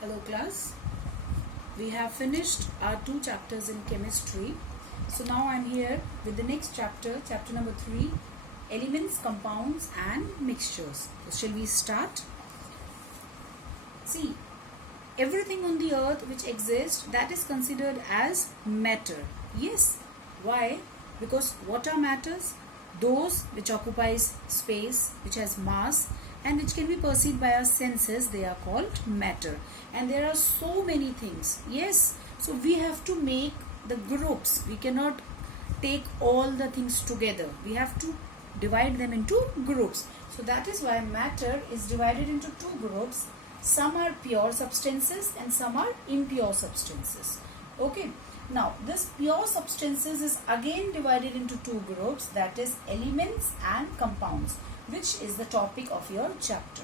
Hello class, we have finished our 2 chapters in chemistry. So now I am here with the next chapter, chapter number 3, elements, compounds and mixtures. So shall we start? See, everything on the earth which exists, that is considered as matter. Yes. Why? Because what are matters? Those which occupies space, which has mass and which can be perceived by our senses, they are called matter. And there are so many things. Yes. So we have to make the groups. We cannot take all the things together. We have to divide them into groups. So that is why matter is divided into 2 groups. Some are pure substances and some are impure substances. Okay. Now this pure substances is again divided into 2 groups, that is elements and compounds, which is the topic of your chapter.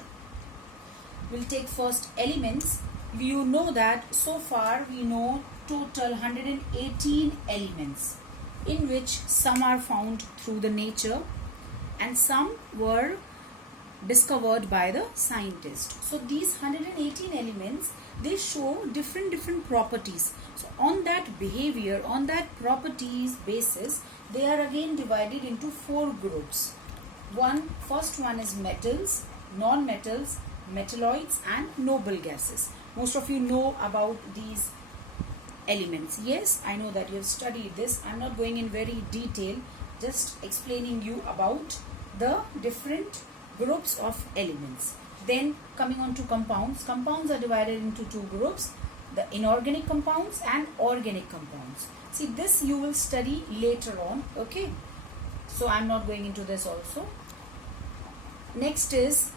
We'll take first elements. You know that so far we know total 118 elements, in which some are found through the nature and some were discovered by the scientist. So these 118 elements, they show different properties. So on that behavior, on that properties basis, they are again divided into 4 groups. First one is metals, non-metals, metalloids and noble gases. Most of you know about these elements. Yes, I know that you have studied this. I'm not going in very detail, just explaining you about the different groups of elements. Then coming on to compounds. Compounds are divided into 2 groups, the inorganic compounds and organic compounds. See, this you will study later on, okay? So I'm not going into this also. Next is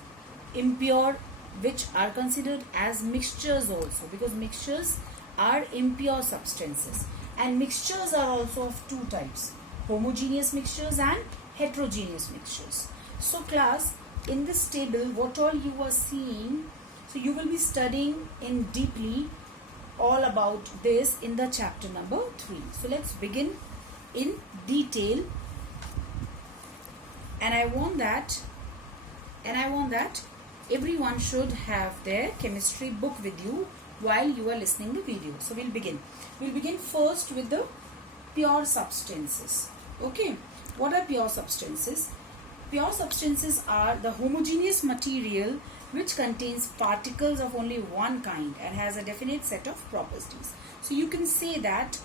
impure, which are considered as mixtures also, because mixtures are impure substances. And mixtures are also of 2 types, homogeneous mixtures and heterogeneous mixtures. So class, in this table, what all you are seeing, so you will be studying in deeply all about this in the chapter number 3. So let's begin in detail. And I want that everyone should have their chemistry book with you while you are listening to the video. So we'll begin first with the pure substances. Okay, what are pure substances? Pure substances are the homogeneous material which contains particles of only one kind and has a definite set of properties. So you can say that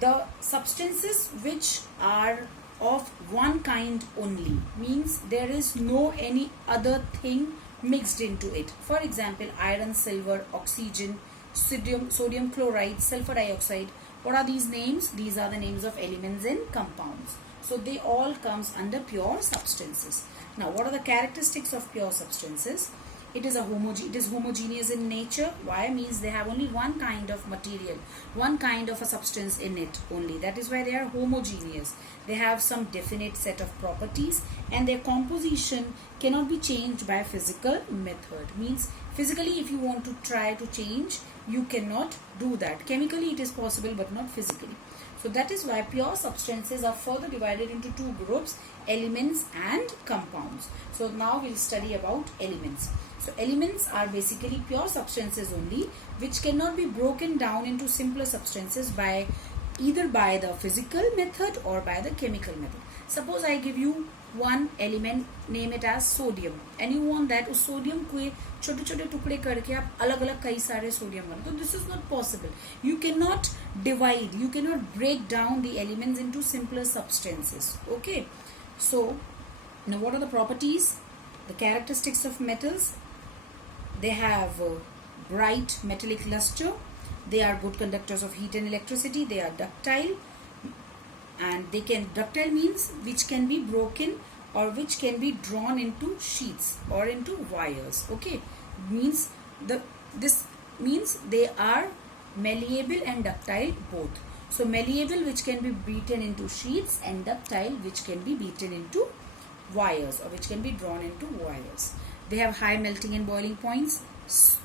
the substances which are of one kind only means there is no any other thing mixed into it. For example, iron, silver, oxygen, sodium chloride, sulfur dioxide. What are these names? These are the names of elements in compounds. So they all comes under pure substances. Now what are the characteristics of pure substances? It is homogeneous in nature. Why? Means they have only one kind of material, one kind of a substance in it only. That is why they are homogeneous. They have some definite set of properties and their composition cannot be changed by a physical method. Means physically if you want to try to change, you cannot do that. Chemically it is possible but not physically. So that is why pure substances are further divided into 2 groups, elements and compounds. So now we'll study about elements. So elements are basically pure substances only, which cannot be broken down into simpler substances by either by the physical method or by the chemical method. Suppose I give you one element, name it as sodium, and you want that उस sodium को छोटे छोटे टुकड़े करके आप अलग अलग कई सारे sodium बना. So this is not possible. You cannot divide, you cannot break down the elements into simpler substances. Okay. So now what are the properties? The characteristics of metals. They have bright metallic luster. They are good conductors of heat and electricity. They are ductile. And ductile means which can be broken or which can be drawn into sheets or into wires. Okay, this means they are malleable and ductile both. So malleable, which can be beaten into sheets, and ductile, which can be beaten into wires or which can be drawn into wires. They have high melting and boiling points.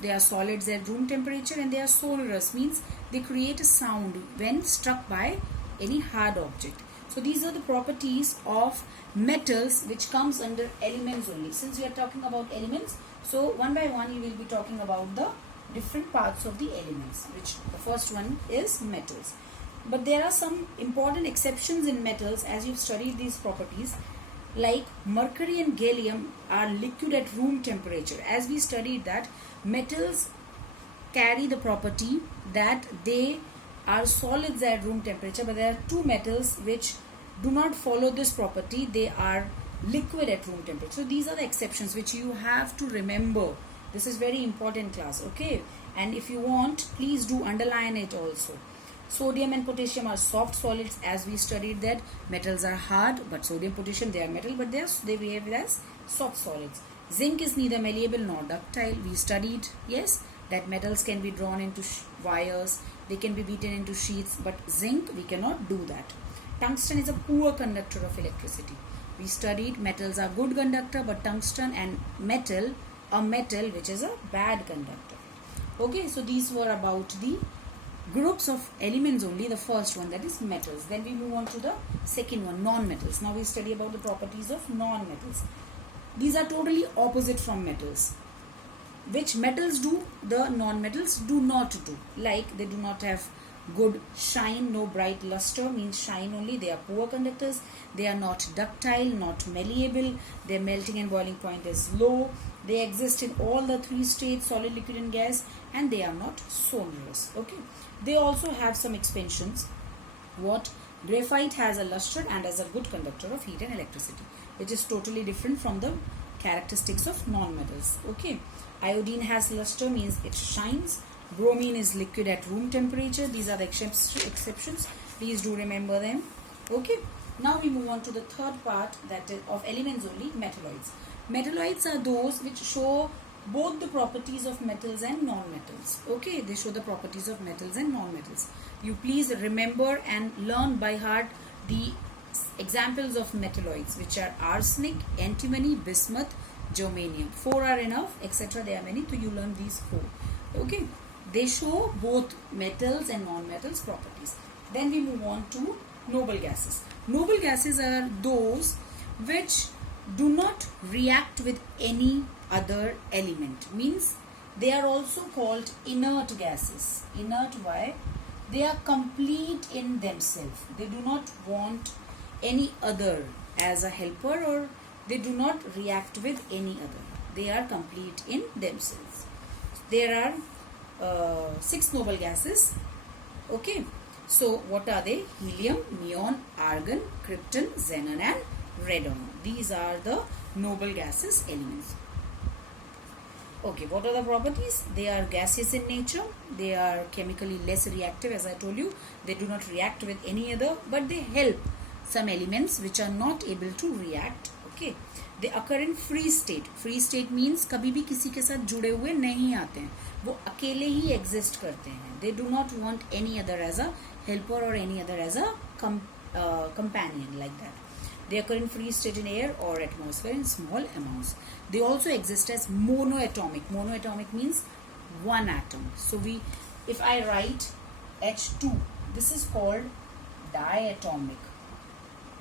They are solids at room temperature, and they are sonorous, means they create a sound when struck by any hard object. So these are the properties of metals which comes under elements only. Since we are talking about elements, so one by one you will be talking about the different parts of the elements, which the first one is metals. But there are some important exceptions in metals as you've studied these properties, like mercury and gallium are liquid at room temperature. As we studied that metals carry the property that they are solids at room temperature, but there are two metals which do not follow this property. They are liquid at room temperature. So these are the exceptions which you have to remember. This is very important class, okay? And if you want, please do underline it also. Sodium and potassium are soft solids, as we studied that metals are hard, but sodium, potassium, they are metal, but they behave as soft solids. Zinc is neither malleable nor ductile. We studied, yes, that metals can be drawn into wires, they can be beaten into sheets, but zinc, we cannot do that. Tungsten is a poor conductor of electricity. We studied metals are good conductor, but tungsten and metal, a metal which is a bad conductor. Okay, so these were about the groups of elements only, the first one, that is metals. Then we move on to the second one, non-metals. Now we study about the properties of non-metals. These are totally opposite from metals. Which metals do the non-metals do not do? Like they do not have good shine, no bright luster, means shine only. They are poor conductors. They are not ductile, not malleable. Their melting and boiling point is low. They exist in all the three states, solid, liquid and gas, and they are not sonorous. Okay. They also have some expansions. What? Graphite has a luster and is a good conductor of heat and electricity, which is totally different from the characteristics of non-metals. Okay. Iodine has luster, means it shines. Bromine is liquid at room temperature. These are the exceptions. Please do remember them. Okay. Now we move on to the third part, that is of elements only, metalloids. Metalloids are those which show both the properties of metals and non-metals. Okay, they show the properties of metals and non-metals. You please remember and learn by heart the examples of metalloids, which are arsenic, antimony, bismuth, germanium. 4 are enough, etc. There are many, so you learn these 4. Okay, they show both metals and non-metals properties. Then we move on to noble gases. Noble gases are those which do not react with any other element, means they are also called inert gases. Inert, why? They are complete in themselves. They do not want any other as a helper, or they do not react with any other. They are complete in themselves. There are 6 noble gases. Okay, so what are they? Helium, neon, argon, krypton, xenon and radon. These are the noble gases elements. Okay, what are the properties? They are gaseous in nature. They are chemically less reactive, as I told you. They do not react with any other, but they help some elements which are not able to react. Okay, they occur in free state. Free state means कभी भी किसी के साथ जुड़े हुए नहीं आते हैं, वो अकेले ही exist करते हैं. They do not want any other as a helper or any other as a companion, like that. They occur in free state in air or atmosphere in small amounts. They also exist as monoatomic. Monoatomic means one atom. So if I write H2, this is called diatomic.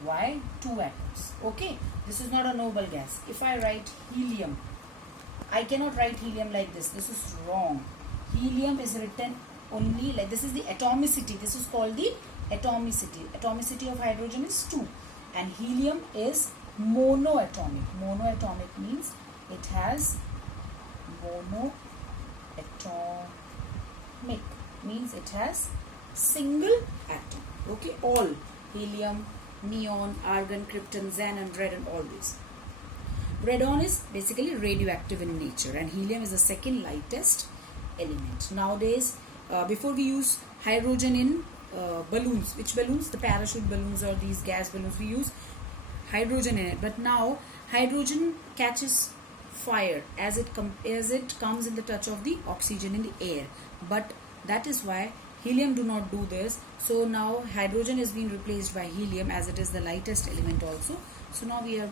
Why? 2 atoms. Okay, this is not a noble gas. If I write helium, I cannot write helium like this. This is wrong. Helium is written only like this. Is the atomicity. This is called the atomicity. Atomicity of hydrogen is 2. And helium is monoatomic. Monoatomic means it has monoatomic, means it has single atom. Okay, all helium, neon, argon, krypton, xenon, radon, all these. Radon is basically radioactive in nature, and helium is the second lightest element. Nowadays, before we use hydrogen in balloons. Which balloons? The parachute balloons or these gas balloons. We use hydrogen in it. But now hydrogen catches fire as it comes in the touch of the oxygen in the air. But that is why helium do not do this. So now hydrogen is being replaced by helium, as it is the lightest element also. So now we are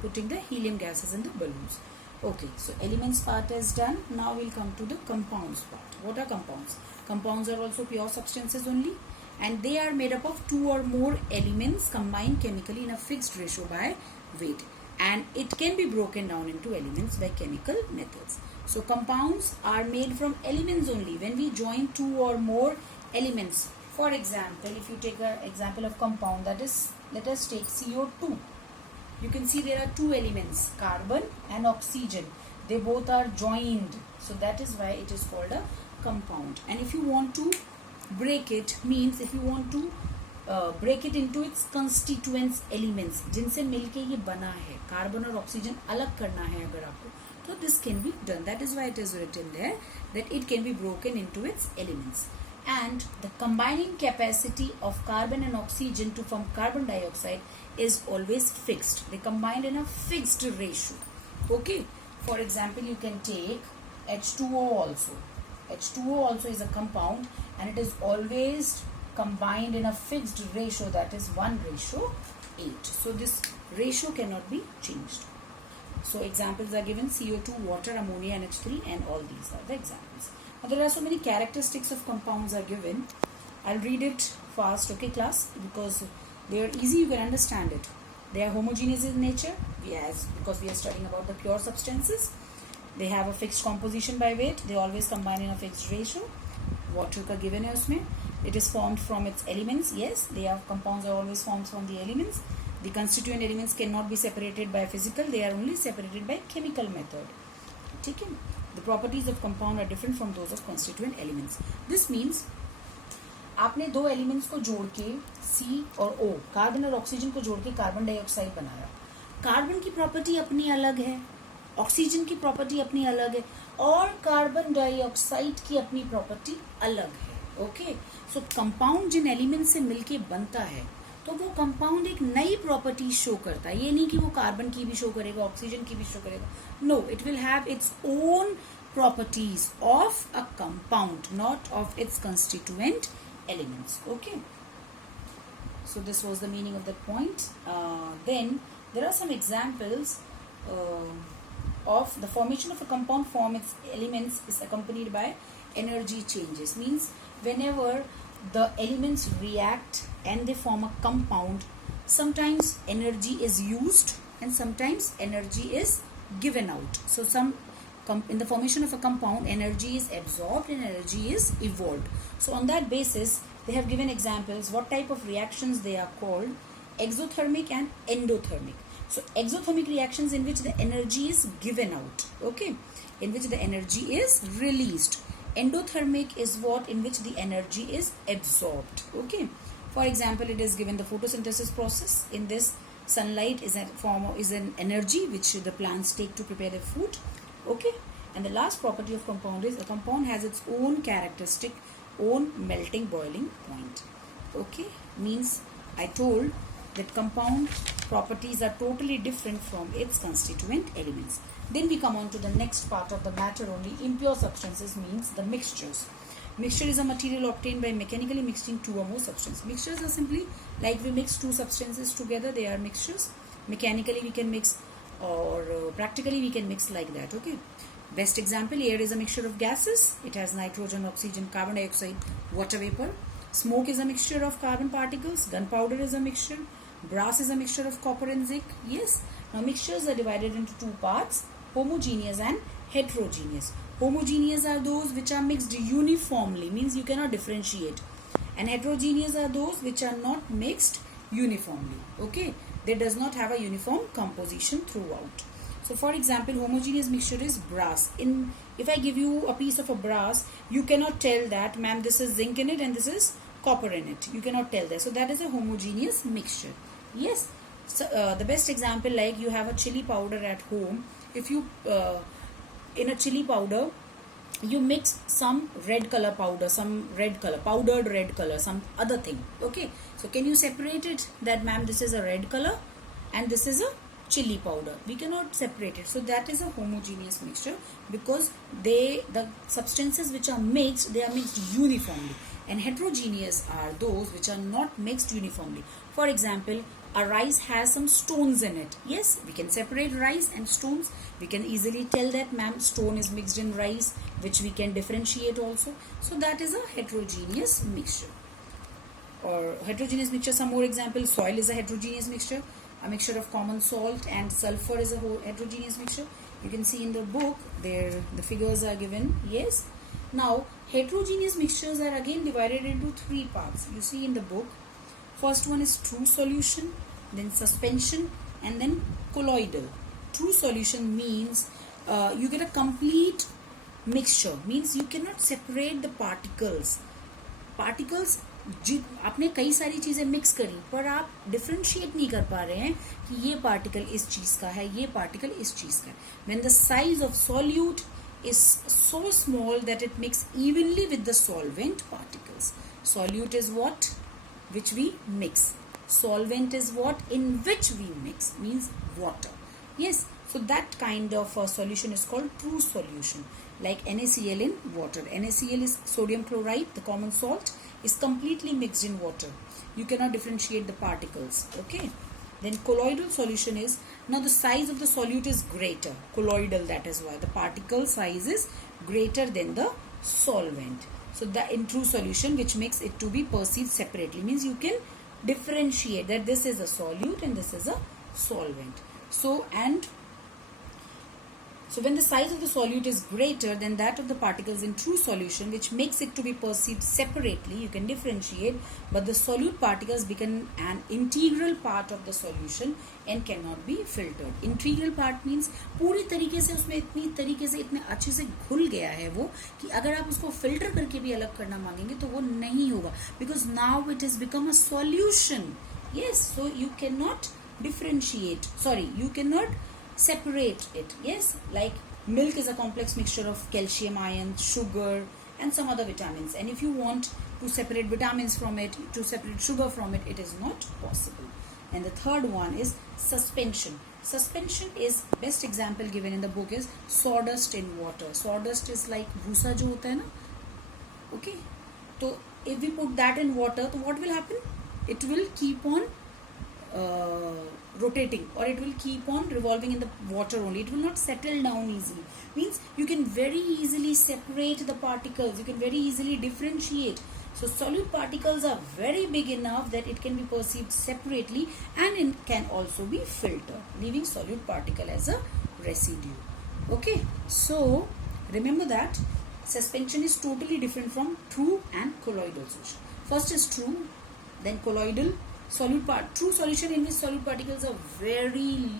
putting the helium gases in the balloons. Okay, so elements part is done. Now we'll come to the compounds part. What are compounds? Compounds are also pure substances only, and they are made up of 2 or more elements combined chemically in a fixed ratio by weight, and it can be broken down into elements by chemical methods. So compounds are made from elements only when we join two or more elements. For example, if you take an example of compound, that is, let us take CO2. You can see there are two elements, carbon and oxygen. They both are joined. So that is why it is called a compound. And if you want to break it, means if you want to break it into its constituents elements, जिनसे मिलके ये बना है, carbon और oxygen अलग करना है अगर आपको, तो this can be done. That is why it is written there that it can be broken into its elements. And the combining capacity of carbon and oxygen to form carbon dioxide is always fixed. They combine in a fixed ratio. Okay. For example, you can take H2O also. H2O also is a compound and it is always combined in a fixed ratio, that is 1:8. So this ratio cannot be changed. So examples are given: CO2, water, ammonia, NH3, and all these are the examples. Now there are so many characteristics of compounds are given. I'll read it fast, okay class, because they are easy, you can understand it. They are homogeneous in nature, yes, because we are studying about the pure substances. They have a fixed composition by weight. They always combine in a fixed ratio. Water का given है उसमें. It is formed from its elements. Yes, they are compounds are always formed from the elements. The constituent elements cannot be separated by physical. They are only separated by chemical method. ठीक है? The properties of compound are different from those of constituent elements. This means आपने दो elements को जोड़ के C और O, carbon और oxygen को जोड़ के कार्बन डाइऑक्साइड बनाया. कार्बन की प्रॉपर्टी अपनी अलग है, ऑक्सीजन की प्रॉपर्टी अपनी अलग है, और कार्बन डाइऑक्साइड की अपनी प्रॉपर्टी अलग है. ओके, सो कंपाउंड जिन एलिमेंट से मिलके बनता है, तो वो कंपाउंड एक नई प्रॉपर्टी शो करता है. ये नहीं कि वो कार्बन की भी शो करेगा, ऑक्सीजन की भी शो करेगा. No, it will have its own properties of a compound, not of its constituent elements. Okay, so this was the meaning of that point. Then there are some examples of the formation of a compound from its elements is accompanied by energy changes. Means whenever the elements react and they form a compound, sometimes energy is used and sometimes energy is given out. So in the formation of a compound, energy is absorbed and energy is evolved. So on that basis, they have given examples what type of reactions they are called: exothermic and endothermic. So exothermic reactions in which the energy is given out, okay, in which the energy is released. Endothermic is what in which the energy is absorbed. Okay, for example, it is given the photosynthesis process. In this, sunlight is an energy which the plants take to prepare their food. Okay, and the last property of compound is a compound has its own characteristic, own melting boiling point. Okay, means I told that compound properties are totally different from its constituent elements. Then we come on to the next part of the matter only. Impure substances means the mixtures. Mixture is a material obtained by mechanically mixing two or more substances. Mixtures are simply like we mix two substances together, they are mixtures. Mechanically we can mix, or practically we can mix like that. Okay, best example: air is a mixture of gases. It has nitrogen, oxygen, carbon dioxide, water vapor. Smoke is a mixture of carbon particles. Gunpowder is a mixture. Brass is a mixture of copper and zinc. Yes, now mixtures are divided into two parts: homogeneous and heterogeneous. Homogeneous are those which are mixed uniformly, means you cannot differentiate, and heterogeneous are those which are not mixed uniformly. Okay, they does not have a uniform composition throughout. So for example, homogeneous mixture is brass. If I give you a piece of a brass, you cannot tell that, ma'am, this is zinc in it and this is copper in it. You cannot tell that. So that is a homogeneous mixture. Yes. So the best example, like you have a chili powder at home. If you in a chili powder, you mix some red color powder, some red color, powdered red color, some other thing. Okay, so can you separate it that, ma'am, this is a red color and this is a chili powder? We cannot separate it. So that is a homogeneous mixture, because the substances which are mixed, they are mixed uniformly, and heterogeneous are those which are not mixed uniformly. For example, a rice has some stones in it. Yes, we can separate rice and stones. We can easily tell that, ma'am, stone is mixed in rice, which we can differentiate also. So that is a heterogeneous mixture. Or heterogeneous mixture, some more examples: soil is a heterogeneous mixture. A mixture of common salt and sulfur is a heterogeneous mixture. You can see in the book there the figures are given. Yes. Now heterogeneous mixtures are again divided into three parts. You see in the book, first one is true solution, then suspension, and then colloidal. True solution means you get a complete mixture, means you cannot separate the particles. आपने कई सारी चीजें mix करी पर आप differentiate नहीं कर पा रहे हैं कि ये पार्टिकल इस चीज का है, ये पार्टिकल इस चीज का है. When the size of solute is so small that it mix evenly with the solvent particles. Solute is what? Which we mix. Solvent is what? In which we mix, means water. Yes, so that kind of solution is called true solution. Like NaCl in water. NaCl is sodium chloride, the common salt, is completely mixed in water. You cannot differentiate the particles. Okay. Then colloidal solution is, now the size of the solute is greater. Colloidal, that is why the particle size is greater than the solvent. So that in true solution, which makes it to be perceived separately, means you can differentiate that this is a solute and this is a solvent. So when the size of the solute is greater than that of the particles in true solution, which makes it to be perceived separately, you can differentiate, but the solute particles become an integral part of the solution and cannot be filtered. Integral part means पूरी तरीके से उसमें इतनी तरीके से इतने अच्छे से घुल गया है वो कि अगर आप उसको फिल्टर करके भी अलग करना मांगेंगे तो वो नहीं होगा, because now it has become a solution. Yes, so you cannot differentiate. Sorry, you cannot separate it. Yes, like milk is a complex mixture of calcium ions, sugar, and some other vitamins, and if you want to separate vitamins from it, to separate sugar from it, it is not possible. And the third one is suspension. Suspension is, best example given in the book is sawdust in water. Sawdust is like bhusa jo hota hai na. Okay, so if we put that in water, so what will happen? It will keep on rotating, or it will keep on revolving in the water only. It will not settle down easily. Means you can very easily separate the particles, you can very easily differentiate. So solute particles are very big enough that it can be perceived separately, and it can also be filtered, leaving solute particle as a residue. Okay, so remember that suspension is totally different from true and colloidal solution. First is true, then colloidal. True solution in which solute particles are very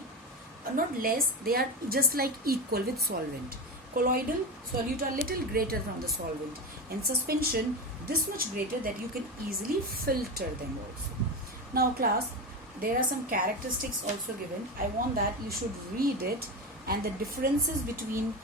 not less, they are just like equal with solvent. Colloidal solute are little greater from the solvent, and suspension this much greater that you can easily filter them also. Now class, there are some characteristics also given. I want that you should read it, and the differences between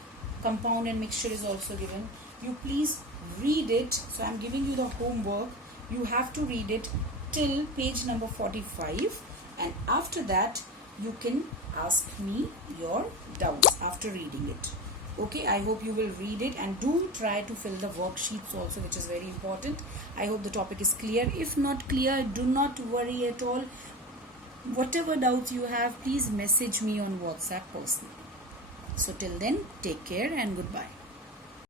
compound and mixture is also given. You please read it. So I am giving you the homework. You have to read it till page number 45, and after that you can ask me your doubts after reading it. Okay, I hope you will read it, and do try to fill the worksheets also, which is very important. I hope the topic is clear. If not clear, do not worry at all. Whatever doubts you have, please message me on WhatsApp personally. So till then, take care and goodbye.